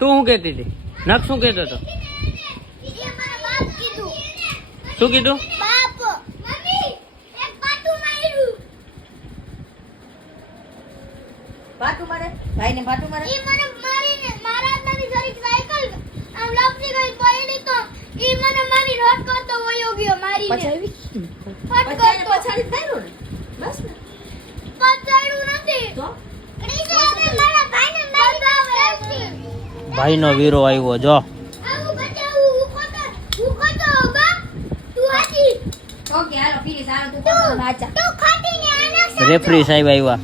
તું શું કહેતી હતી? નખ શું કહેતો હતો? એ મારા બાપ કીધું શું કીધું? માર્યું મારે? ભાઈને પાટું મારે? ઈ મને મારીને મારા હાથમાંથી જરીક સાયકલ આમ લપસી ગઈ પડી તો ઈ મને મારી રોટ કરતો વયો ગયો મારીને. પછાડી પછાડી થાય ને? તું વીરો આવ્યો જો. રેફરી સાહેબ આવ્યા.